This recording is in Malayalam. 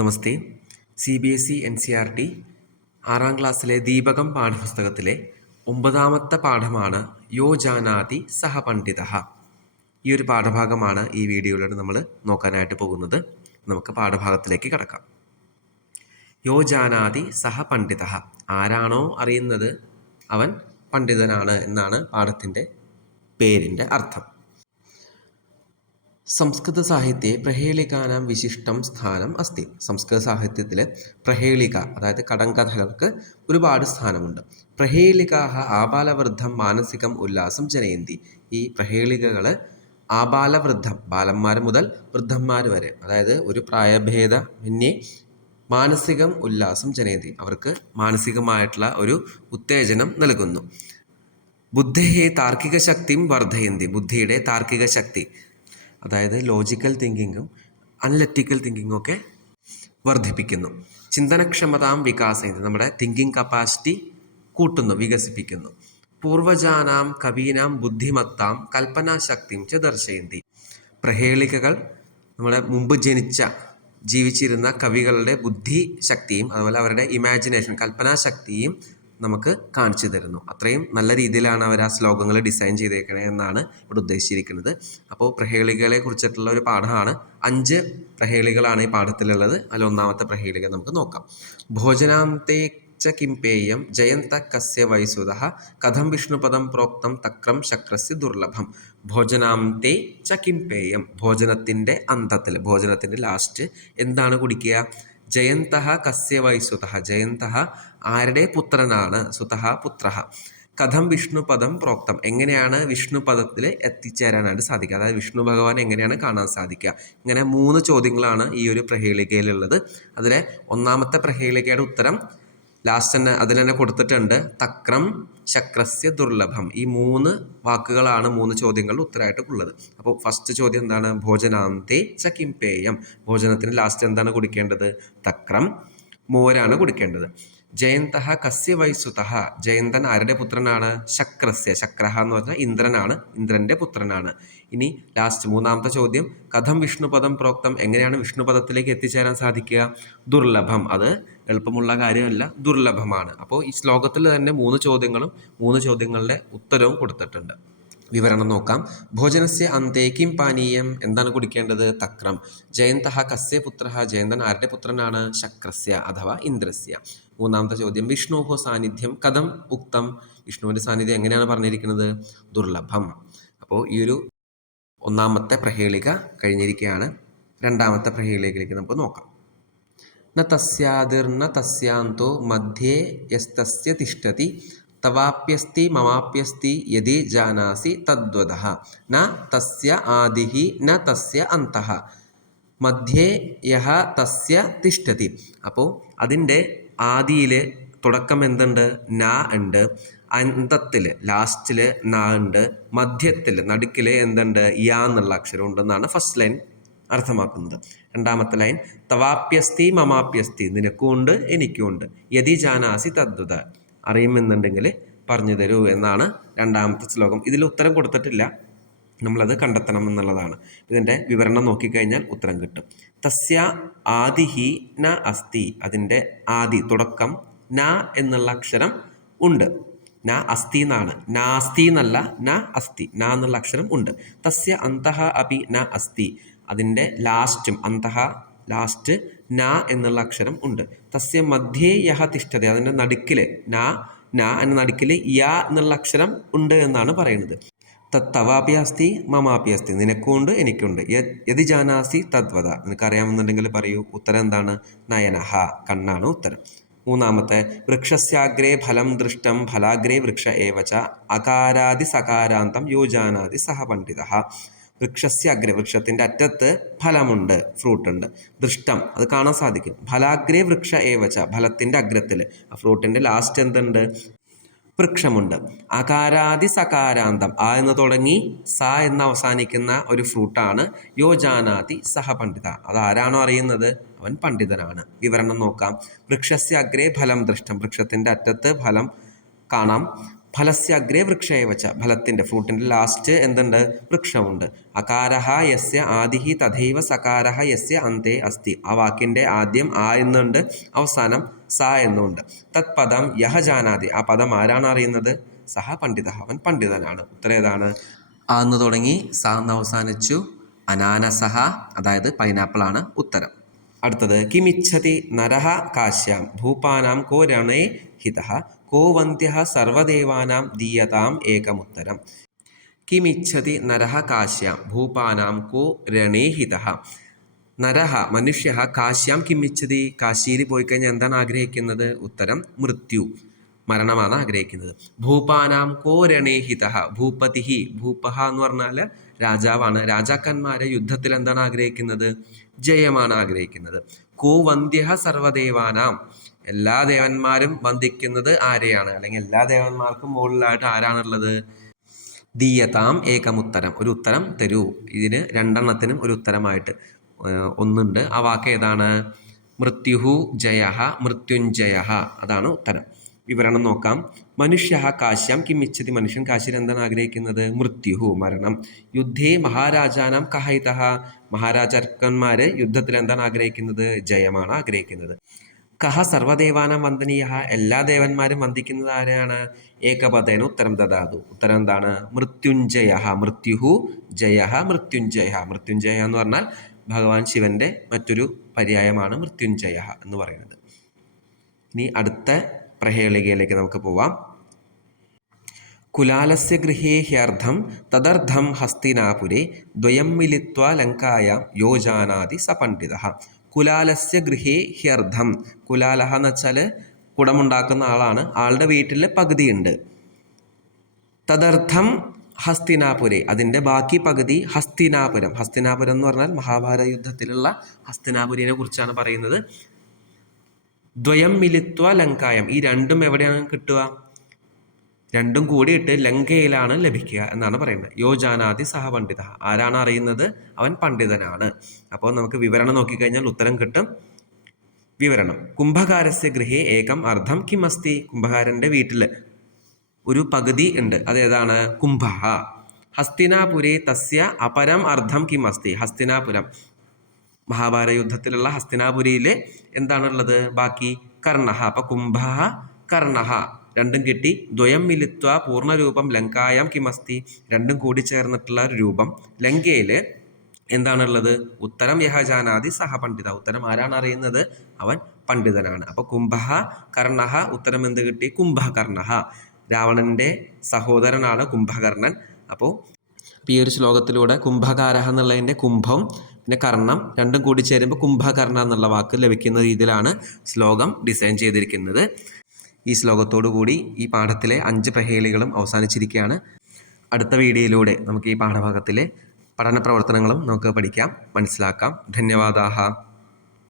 നമസ്തേ. CBSE NCERT 6ാം ക്ലാസ്സിലെ ദീപകം പാഠപുസ്തകത്തിലെ 9ാമത്തെ പാഠമാണ് യോ ജാനാതി സഹ പണ്ഡിതഃ. ഈ ഒരു പാഠഭാഗമാണ് ഈ വീഡിയോയിലൂടെ നമ്മൾ നോക്കാനായിട്ട് പോകുന്നത്. നമുക്ക് പാഠഭാഗത്തിലേക്ക് കടക്കാം. യോ ജാനാതി സഹ പണ്ഡിതഃ. ആരാണോ അറിയുന്നത് അവൻ പണ്ഡിതനാണ് എന്നാണ് പാഠത്തിൻ്റെ പേരിൻ്റെ അർത്ഥം. സംസ്കൃത സാഹിത്യെ പ്രഹേളികാനാം വിശിഷ്ടം സ്ഥാനം അസ്തി. സംസ്കൃത സാഹിത്യത്തിൽ പ്രഹേളിക അതായത് കടങ്കഥകൾക്ക് ഒരുപാട് സ്ഥാനമുണ്ട്. പ്രഹേളികാഹ ആബാലവൃദ്ധം മാനസികം ഉല്ലാസം ജനയന്തി. ഈ പ്രഹേളികകൾ ആബാലവൃദ്ധം, ബാലന്മാർ മുതൽ വൃദ്ധന്മാർ വരെ, അതായത് ഒരു പ്രായഭേദമന്യേ മാനസികം ഉല്ലാസം ജനയന്തി, അവർക്ക് മാനസികമായിട്ടുള്ള ഒരു ഉത്തേജനം നൽകുന്നു. ബുദ്ധയെ താർക്കിക ശക്തിയും വർദ്ധയന്തി. ബുദ്ധിയുടെ താർക്കിക ശക്തി, അതായത് ലോജിക്കൽ തിങ്കിങ്ങും അനലറ്റിക്കൽ തിങ്കിങ്ങും ഒക്കെ വർദ്ധിപ്പിക്കുന്നു. ചിന്തനക്ഷമതാം വികാസയന്തി. നമ്മുടെ തിങ്കിങ് കപ്പാസിറ്റി കൂട്ടുന്നു, വികസിപ്പിക്കുന്നു. പൂർവജാനാം കവീനാം ബുദ്ധിമത്താം കൽപ്പനാശക്തിയും ച ദർശയന്തി. പ്രഹേളികകൾ നമ്മുടെ മുമ്പ് ജീവിച്ചിരുന്ന കവികളുടെ ബുദ്ധിശക്തിയും അതുപോലെ അവരുടെ ഇമാജിനേഷൻ, കൽപ്പനാശക്തിയും നമുക്ക് കാണിച്ചു തരുന്നു. അത്രയും നല്ല രീതിയിലാണ് അവർ ആ ശ്ലോകങ്ങൾ ഡിസൈൻ ചെയ്തേക്കണേ എന്നാണ് ഇവിടെ ഉദ്ദേശിച്ചിരിക്കുന്നത്. അപ്പോൾ പ്രഹേളികളെ കുറിച്ചിട്ടുള്ള ഒരു പാഠമാണ്. 5 പ്രഹേളികളാണ് ഈ പാഠത്തിലുള്ളത്. അതിൽ 1ാമത്തെ പ്രഹേളിക നമുക്ക് നോക്കാം. ഭോജനാന്തേ ച കിംപേയം ജയന്ത കസ്യ വൈസുതഃ കഥം വിഷ്ണുപദം പ്രോക്തം തക്രം ശക്രസ്യ ദുർലഭം. ഭോജനാന്തേ ച കിംപേയം. ഭോജനത്തിൻ്റെ അന്തത്തിൽ, ഭോജനത്തിൻ്റെ ലാസ്റ്റ് എന്താണ് കുടിക്കുക? ജയന്തഃ കസ്യ വൈസുതഃ. ജയന്തഃ ആരുടെ പുത്രനാണ്? സുതഃ പുത്രഃ. കഥം വിഷ്ണുപദം പ്രോക്തം. എങ്ങനെയാണ് വിഷ്ണുപദത്തിൽ എത്തിച്ചേരാനായിട്ട് സാധിക്കുക, അതായത് വിഷ്ണു ഭഗവാൻ എങ്ങനെയാണ് കാണാൻ സാധിക്കുക. ഇങ്ങനെ 3 ചോദ്യങ്ങളാണ് ഈ ഒരു പ്രഹേളികയിലുള്ളത്. അതിലെ 1ാമത്തെ പ്രഹേളികയുടെ ഉത്തരം ലാസ്റ്റ് തന്നെ അതിൽ തന്നെ കൊടുത്തിട്ടുണ്ട്. തക്രം ശക്രസ്യ ദുർലഭം. ഈ 3 വാക്കുകളാണ് 3 ചോദ്യങ്ങളുടെ ഉത്തരമായിട്ട് ഉള്ളത്. അപ്പോൾ ഫസ്റ്റ് ചോദ്യം എന്താണ്? ഭോജനാന്തേ ച കിംപേയം. ഭോജനത്തിന് ലാസ്റ്റ് എന്താണ് കുടിക്കേണ്ടത്? തക്രം, മോരാണ് കുടിക്കേണ്ടത്. ജയന്തഃ കസ്യ വൈസുതഃ. ജയന്തൻ ആരുടെ പുത്രനാണ്? ശക്രസ്യ. ശക്രഹ എന്ന് പറഞ്ഞാൽ ഇന്ദ്രനാണ്, ഇന്ദ്രന്റെ പുത്രനാണ്. ഇനി ലാസ്റ്റ് 3ാമത്തെ ചോദ്യം, കഥം വിഷ്ണുപദം പ്രോക്തം. എങ്ങനെയാണ് വിഷ്ണുപദത്തിലേക്ക് എത്തിച്ചേരാൻ സാധിക്കുക? ദുർലഭം. അത് എളുപ്പമുള്ള കാര്യമല്ല, ദുർലഭമാണ്. അപ്പോൾ ഈ ശ്ലോകത്തിൽ തന്നെ 3 ചോദ്യങ്ങളും 3 ചോദ്യങ്ങളുടെ ഉത്തരവും കൊടുത്തിട്ടുണ്ട്. വിവരണം നോക്കാം. ഭോജനസ്യ അന്തേ കിം പാനീയം. എന്താണ് കുടിക്കേണ്ടത്? തക്രം. ജയന്തഃ കസ്യ പുത്രഃ. ജയന്തൻ ആരുടെ പുത്രനാണ്? ശക്രസ്യ അഥവാ ഇന്ദ്രസ്യ. 3ാമത്തെ ചോദ്യം, വിഷ്ണോഹോ സാന്നിധ്യം കഥം ഉക്തം. വിഷ്ണുവിൻ്റെ സാന്നിധ്യം എങ്ങനെയാണ് പറഞ്ഞിരിക്കുന്നത്? ദുർലഭം. അപ്പോൾ ഈ ഒരു 1ാമത്തെ പ്രഹേളിക കഴിഞ്ഞിരിക്കുകയാണ്. 2ാമത്തെ പ്രഹേളികയിലേക്ക് നമുക്ക് നോക്കാം. ന തസ്യാദിർന തസ്യാന്തോ മധ്യേ യസ്തസ്യ തിഷ്ഠതി തവാപ്യസ്തി മമാപ്യസ്തി യദി ജാനാസി തദ്വദഃ. ന തസ്യ ആദിഹി ന തസ്യ അന്തഃ മധ്യേ യഹ തസ്യ തിഷ്ഠതി. അപ്പോൾ അതിൻ്റെ ആദിയിൽ തുടക്കം എന്തുണ്ട്? ന ഉണ്ട്. അന്തത്തിൽ ലാസ്റ്റിൽ ന ഉണ്ട്. മധ്യത്തിൽ നടുക്കിൽ എന്തുണ്ട്? യാ എന്നുള്ള അക്ഷരം ഉണ്ടെന്നാണ് ഫസ്റ്റ് ലൈൻ അർത്ഥമാക്കുന്നത്. 2ാമത്തെ ലൈൻ, തവാപ്യസ്തി മമാപ്യസ്തി. നിനക്കുമുണ്ട് എനിക്കുമുണ്ട്. യദി ജാനാസി തദ്വദ. അറിയുമെന്നുണ്ടെങ്കിൽ പറഞ്ഞു തരൂ എന്നാണ് 2ാമത്തെ ശ്ലോകം. ഇതിൽ ഉത്തരം കൊടുത്തിട്ടില്ല, നമ്മളത് കണ്ടെത്തണം എന്നുള്ളതാണ്. ഇതിൻ്റെ വിവരണം നോക്കിക്കഴിഞ്ഞാൽ ഉത്തരം കിട്ടും. തസ്യ ആദിഹി ന അസ്തി. അതിൻ്റെ ആദി, തുടക്കം ന എന്നുള്ള അക്ഷരം ഉണ്ട്. ന അസ്തി എന്നാണ്, നാസ്തി എന്നല്ല, ന അസ്തി. ന എന്നുള്ള അക്ഷരം ഉണ്ട്. തസ്യ അന്തഃ അപി ന അസ്തി. അതിൻ്റെ ലാസ്റ്റും അന്തഃ ലാസ്റ്റ് ന എന്നുള്ള അക്ഷരം ഉണ്ട്. തസ്യ മധ്യേ യഹ തിഷ്ഠതി. അതിൻ്റെ നടുക്കിൽ ന എന്ന നടുക്കിൽ യ എന്നുള്ള അക്ഷരം ഉണ്ട് എന്നാണ് പറയുന്നത്. തവാപ്യാസ്തി മമാപ്യാസ്തി. നിനക്കുണ്ട് എനിക്കുണ്ട്. യദി ജാനാസി തദ്വദ. നിനക്കറിയാമെന്നുണ്ടെങ്കിൽ പറയൂ. ഉത്തരം എന്താണ്? നയനഹ, കണ്ണാണ് ഉത്തരം. 3ാമത്തെ, വൃക്ഷസ്യാഗ്രേ ഫലം ദൃഷ്ടം ഫലാഗ്രേ വൃക്ഷ ഏവച അകാരാദി സകാരാന്തം യോ ജാനാതി സഹ പണ്ഡിതഃ. വൃക്ഷസ്യാഗ്രേ, വൃക്ഷത്തിൻ്റെ അറ്റത്ത് ഫലമുണ്ട്, ഫ്രൂട്ട് ഉണ്ട്. ദൃഷ്ടം, അത് കാണാൻ സാധിക്കും. ഫലാഗ്രേ വൃക്ഷ ഏവച, ഫലത്തിൻ്റെ അഗ്രത്തിൽ, ആ ഫ്രൂട്ടിൻ്റെ ലാസ്റ്റ് എന്തുണ്ട്? വൃക്ഷമുണ്ട്. അകാരാദി സകാരാന്തം, ആ എന്ന് തുടങ്ങി സ എന്ന് അവസാനിക്കുന്ന ഒരു ഫ്രൂട്ടാണ് യോ ജാനാതി സഹ പണ്ഡിത. അതാരാണോ അറിയുന്നത് അവൻ പണ്ഡിതനാണ്. വിവരണം നോക്കാം. വൃക്ഷസ്യ അഗ്രേ ഫലം ദൃഷ്ടം. വൃക്ഷത്തിൻ്റെ അറ്റത്ത് ഫലം കാണാം. ഫലസ്യ അഗ്രേ വൃക്ഷേവച്ച ഫലത്തിൻ്റെ ഫ്രൂട്ടിൻ്റെ ലാസ്റ്റ് എന്തുണ്ട്? വൃക്ഷമുണ്ട്. അകാരഹ യസ്യ ആദിഹി തഥൈവ സകാരഹ യസ്യ അന്തേ അസ്തി. ആ വാക്കിൻ്റെ ആദ്യം ആ എന്നുണ്ട്, അവസാനം സ എന്നുണ്ട്. തത് പദം യഹ ജാനാതി. ആ പദം ആരാണ് അറിയുന്നത്? സഹ പണ്ഡിത, അവൻ പണ്ഡിതനാണ്. ഉത്തരം ഏതാണ്? ആ എന്ന് തുടങ്ങി സ എന്ന് അവസാനിച്ചു. അനാനസഹ, അതായത് പൈനാപ്പിൾ ആണ് ഉത്തരം. അടുത്തത് കിമിച്ഛതി നരഹ കാശ്യാം ഭൂപാനാം കോ രണേ ഹിതഃ കോ വന്ധ്യഃ സർവദേവാനാം ദീയതാം ഏകമുത്തരം. കിമിച്ഛതി നരഹ കാശ്യാം ഭൂപാനാം കോ രണേ ഹിതഃ. നരഹ മനുഷ്യ കാശ്യാം കിമിച്ഛതി, കാശിയിൽ പോയി കഴിഞ്ഞാൽ എന്താണ് ആഗ്രഹിക്കുന്നത്? ഉത്തരം മൃത്യു, മരണമാണ് ആഗ്രഹിക്കുന്നത്. ഭൂപാനാം കോ രണേ ഹിതഃ. ഭൂപതിഹി, ഭൂപഹ എന്ന് പറഞ്ഞാൽ രാജാവാണ്. രാജാക്കന്മാരെ യുദ്ധത്തിൽ എന്താണ് ആഗ്രഹിക്കുന്നത്? ജയമാണ് ആഗ്രഹിക്കുന്നത്. കോ വന്ധ്യഃ സർവദേവാനാം, എല്ലാ ദേവന്മാരും വന്ദിക്കുന്നത് ആരെയാണ്? അല്ലെങ്കിൽ എല്ലാ ദേവന്മാർക്കും മുകളിലായിട്ട് ആരാണുള്ളത്? ദീയതാം ഏകമുത്തരം, ഒരു ഉത്തരം തരൂ. ഇതിന് രണ്ടെണ്ണത്തിനും ഒരു ഉത്തരമായിട്ട് ഒന്നുണ്ട്. ആ വാക്ക് ഏതാണ്? മൃത്യുഹു ജയഃ മൃത്യുഞ്ജയഃ, അതാണ് ഉത്തരം. വിവരണം നോക്കാം. മനുഷ്യ കാശ്യാം കിമിച്ഛതി, മനുഷ്യൻ കാശിയിൽ എന്താണ് ആഗ്രഹിക്കുന്നത്? മൃത്യുഹു, മരണം. യുദ്ധേ മഹാരാജാനാം കഹൈതഃ, മഹാരാജാക്കന്മാര് യുദ്ധത്തിൽ എന്താണ് ആഗ്രഹിക്കുന്നത്? ജയമാണ് ആഗ്രഹിക്കുന്നത്. കഹ സർവദേവാനാം വന്ദനീയ, എല്ലാ ദേവന്മാരും വന്ദിക്കുന്നത് ആരെയാണ്? ഏകപദേന ഉത്തരം ദദാതു. ഉത്തരം എന്താണ്? മൃത്യുഞ്ജയ, മൃത്യുഹു ജയ മൃത്യുഞ്ജയ. മൃത്യുഞ്ജയ എന്ന് പറഞ്ഞാൽ ഭഗവാൻ ശിവന്റെ മറ്റൊരു പര്യായമാണ് മൃത്യുഞ്ജയ എന്ന് പറയുന്നത്. ഇനി അടുത്ത പ്രഹേളികയിലേക്ക് നമുക്ക് പോവാം. കുലാലസ്യ ഗൃഹേ ഹ്യർത്ഥം തദർത്ഥം ഹസ്തിനാപുരേ ദ്വയം മിലിത്വാ ലങ്കായാം യോജാനാതി സപണ്ഡിതഃ. കുലാലസ്യ ഗൃഹേ ഹ്യർത്ഥം, കുലാലഹ എന്ന് വെച്ചാൽ കുടമുണ്ടാക്കുന്ന ആളാണ്. ആളുടെ വീട്ടിൽ പകുതിയുണ്ട്. തദർത്ഥം ഹസ്തിനാപുരേ, അതിൻ്റെ ബാക്കി പകുതി ഹസ്തിനാപുരം. ഹസ്തിനാപുരം എന്ന് പറഞ്ഞാൽ മഹാഭാരത യുദ്ധത്തിലുള്ള ഹസ്തിനാപുരിനെ കുറിച്ചാണ് പറയുന്നത്. ദ്വയം മിലിത്വ ലങ്കായം, ഈ രണ്ടും എവിടെയാണ് കിട്ടുക? രണ്ടും കൂടിയിട്ട് ലങ്കയിലാണ് ലഭിക്കുക എന്നാണ് പറയുന്നത്. യോജാനാതി സഹ പണ്ഡിത, ആരാണ് അറിയുന്നത്? അവൻ പണ്ഡിതനാണ്. അപ്പോൾ നമുക്ക് വിവരണം നോക്കിക്കഴിഞ്ഞാൽ ഉത്തരം കിട്ടും. വിവരണം: കുംഭകാരസ്യ ഗൃഹേ ഏകം അർദ്ധം കിം അസ്തി. കുംഭകാരൻ്റെ വീട്ടിൽ ഒരു പകുതി ഉണ്ട്, അതേതാണ്? കുംഭഃ. ഹസ്തിനാപുരേ തസ്യ അപരം അർദ്ധം കിം അസ്തി. ഹസ്തിനാപുരം, മഹാഭാരത യുദ്ധത്തിലുള്ള ഹസ്തിനാപുരിയിൽ എന്താണുള്ളത്? ബാക്കി കർണഃ. അപ്പൊ കുംഭഃ കർണഃ രണ്ടും കിട്ടി. ദ്വയം മിലിത്വ പൂർണ്ണരൂപം ലങ്കായാം കിമസ്തി, രണ്ടും കൂടി ചേർന്നിട്ടുള്ള ഒരു രൂപം ലങ്കയിൽ എന്താണുള്ളത്? ഉത്തരം യഹ ജാനാതി സഹ പണ്ഡിത, ഉത്തരം ആരാണ് അറിയുന്നത്? അവൻ പണ്ഡിതനാണ്. അപ്പോൾ കുംഭഃ കർണഃ, ഉത്തരം എന്ത് കിട്ടി? കുംഭകർണഃ. രാവണന്റെ സഹോദരനാണ് കുംഭകർണൻ. അപ്പോൾ ഈ ഒരു ശ്ലോകത്തിലൂടെ കുംഭകാരഹ എന്നുള്ളതിൻ്റെ കുംഭം പിന്നെ കർണം രണ്ടും കൂടി ചേരുമ്പോൾ കുംഭകർണ എന്നുള്ള വാക്ക് ലഭിക്കുന്ന രീതിയിലാണ് ശ്ലോകം ഡിസൈൻ ചെയ്തിരിക്കുന്നത്. ഈ ശ്ലോകത്തോടു കൂടി ഈ പാഠത്തിലെ 5 പ്രഹേളികളും അവസാനിച്ചിരിക്കുകയാണ്. അടുത്ത വീഡിയോയിലൂടെ നമുക്ക് ഈ പാഠഭാഗത്തിലെ പഠന പ്രവർത്തനങ്ങളും നമുക്ക് പഠിക്കാം, മനസ്സിലാക്കാം. ധന്യവാദാഹ.